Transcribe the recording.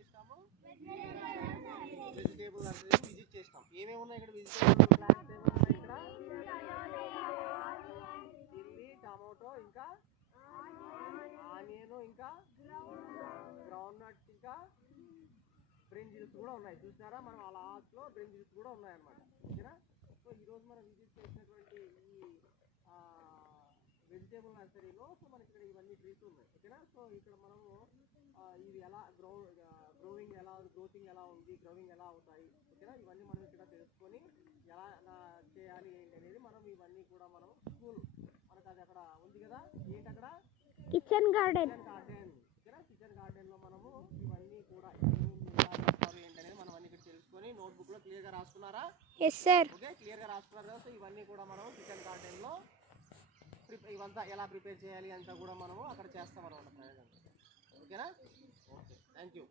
చేస్తాము? Vegetable నర్సరీని visit చేస్తాం. ఏమేమి ఉన్నాయి ఇక్కడ? వెజిటేబుల్ ప్లాంట్స్ ఏమేమి ఉన్నాయి ఇక్కడ? చిల్లీ, టమాటో, ఇంకా ఆనియన్, ఇంకా గ్రౌండ్ నట్, ఇంకా బ్రింజిల్స్ కూడా ఉన్నాయి. చూసారా, మనం ఆ లాస్ట్లో బ్రింజిల్స్ కూడా ఉన్నాయన్నమాట. ఓకేనా? సో ఈరోజు మనం విజిట్ చేసినటువంటి ఈ వెజిటేబుల్ నర్సరీలో సో మనకి ఇక్కడ ఇవన్నీ ట్రీస్ ఉన్నాయి. ఓకేనా? సో ఇక్కడ మనము ఇవి ఎలా గ్రోతింగ్ ఎలా ఉంది, గ్రోవింగ్ ఎలా అవుతాయి, ఓకేనా, ఇవన్నీ మనం ఇక్కడ తెలుసుకొని ఎలా చేయాలి ఏంటి అనేది మనం ఇవన్నీ కూడా మనం స్కూల్ మనకు అది అక్కడ ఉంది కదా, ఏంటి అక్కడ కిచెన్ గార్డెన్. ఓకేనా? కిచెన్ గార్డెన్లో మనము ఇవన్నీ కూడా ఏంటి అనేది మనం అన్ని ఇక్కడ తెలుసుకొని నోట్బుక్లో క్లియర్గా రాసుకున్నారా? Yes sir. ఓకే, క్లియర్గా రాసుకున్నారు కదా. సో ఇవన్నీ కూడా మనం కిచెన్ గార్డెన్లో ఇవంతా ఎలా ప్రిపేర్ చేయాలి అంతా కూడా మనము అక్కడ చేస్తాం అన్నమాట ప్రయోజనం. ఓకేనా? Okay, thank you.